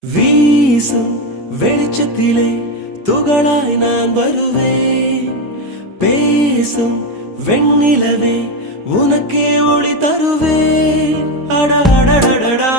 வீசும் வெளிச்சத்திலே துகளாய் நான் வருவேன். பேசும் வெண்ணிலவே உனக்கே ஒளி தருவேன். அட அடடடடா